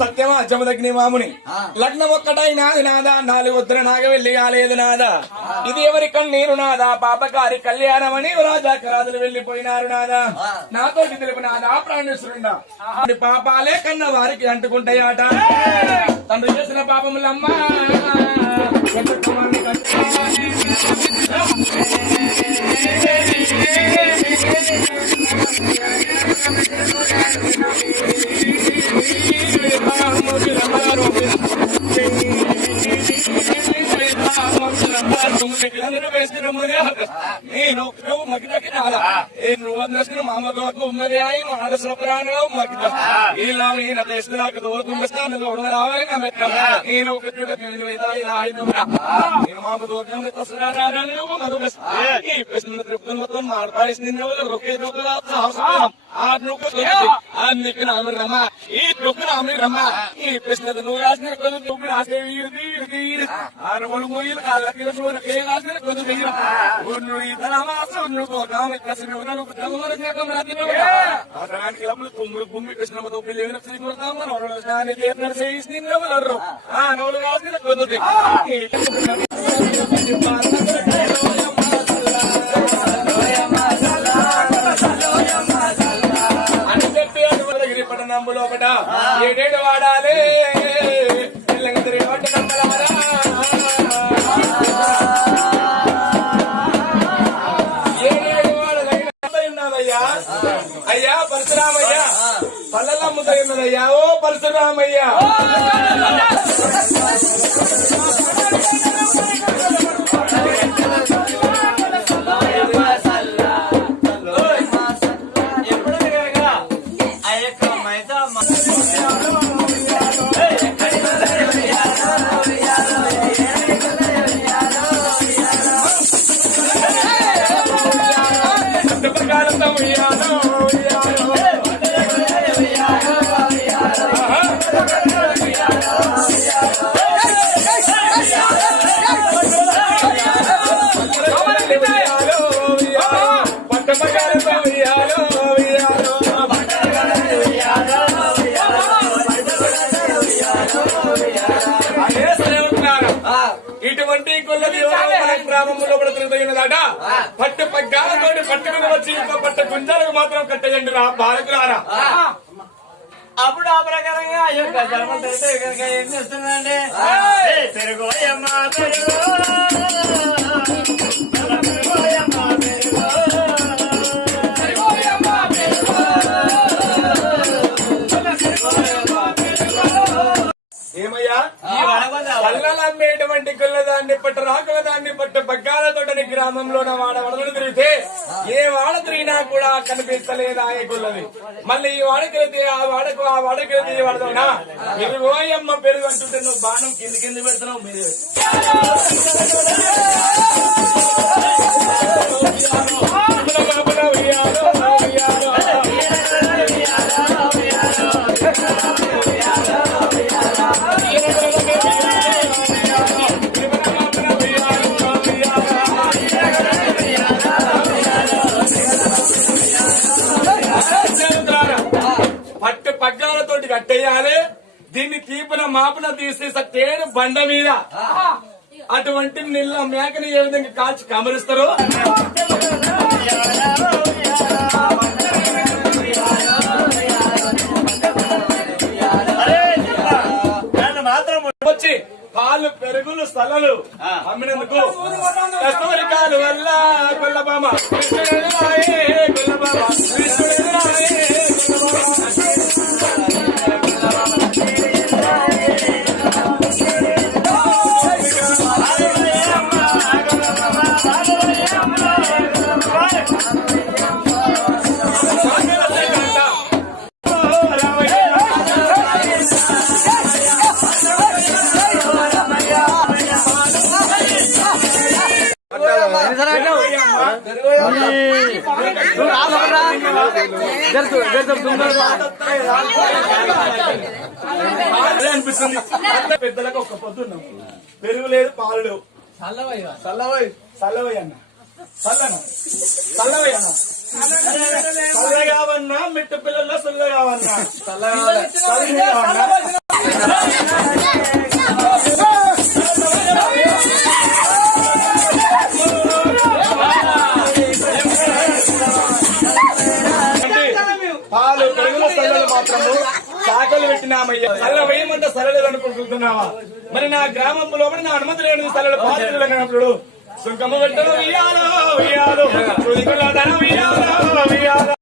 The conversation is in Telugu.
సత్యమా జమదగ్ని మాముని లగ్నం ఒక్కటైనాది నాదా 4 ఉత్తర నాగవెల్లి కాలేదు నాదా ఇది ఎవరి కన్నీరు నాదా పాపకారి కళ్యాణమని రాజాకరాజులు వెళ్లిపోయినారు నాదా నాతోటి తెలుపు నాదా ప్రాణేశ్వరుడా పాపాలే కన్న వారికి అంటుకుంటాయట తండ్రి చేసిన పాపములమ్మా నేను మామకు ఉన్నది ఆయన ఆడసిన ప్రాణం ఇలా నేను దేశాలకు దూరస్తాను నేను నేను మాకు దూరం తృప్తితో మాట్లాడి రొక్కే రమ్మ ఈ ట్రుక్కు నామి రమ్మ ఈ ప్రశ్న నువ్వు రాసిన కొద్ది ట్రుక్కు రాసే ఆరు మొయ్యలు కాళ్ళకి రాసిన కొద్ది తొమ్మిది భూమి కృష్ణతో పెళ్లి ఆ నోళ్ళు రాసిన కొద్ది పట్టణంబు లోపట 7 వాడాలి అయ్యా పరశురామయ్య పల్లెలమ్ముతై ఉన్నదయ్యా ఓ పరశురామయ్య ఇటువంటి కొల్లది గ్రామంలో తిరుగుతున్నదాట పట్టు పగ్గాలతో పట్టుకుని వచ్చి ఇంకో పట్ట గుంజాలకు మాత్రం కట్టేయండి రా బాలకులారా. అప్పుడు ఆ ప్రకారంగా ఏం చేస్తుందండి ఏమయ్యా పల్లెలమ్మేటువంటి కొల్లదాన్ని పట్టు రాకుల దాన్ని పట్టు పగ్గాలతోటని గ్రామంలో వాడ వడలు తిరిగితే ఏ వాడ తిరిగినా కూడా కనిపించలేదా ఏ కొల్లది మళ్ళీ ఈ వాడకెళ్తే ఆ వాడకెళ్తే ఈ వాడదోనా ఇది ఓయమ్మ పెరుగు అంటుంటే నువ్వు బాణం కింద పెడుతున్నావు మీరు పట్టు పగ్గాలతోటి కట్టేయాలి దీన్ని తీపున మాపున తీసి తేడు బండ మీద అటువంటి నీళ్ళ మేకని ఏ విధంగా కాల్చి కమరిస్తారు వచ్చి పాలు పెరుగులు స్థలలు అమ్మినందుకు కస్తూరికాలు వల్ల కొల్లబామ అదే అనిపిస్తుంది. అట్లా పెద్దలకు ఒక్క పొద్దున్నాం, పెరుగు లేదు, పాలు లేవు. చల్లవయ్య అన్న, చల్లవయ్య అన్న, చల్ల కావన్నా, మిట్ట పిల్లల్లో చల్ల కావన్నా, పాలు పెరుగుల సల్లలు మాత్రము శాఖలు పెట్టినామయ్యా. సల్ల వేయమంటే సరళలు అనుకుంటున్నావా? మరి నా గ్రామంలో నా అనుమతి లేని సరళ పాత్రలు సుంకమ్మ పెట్టడం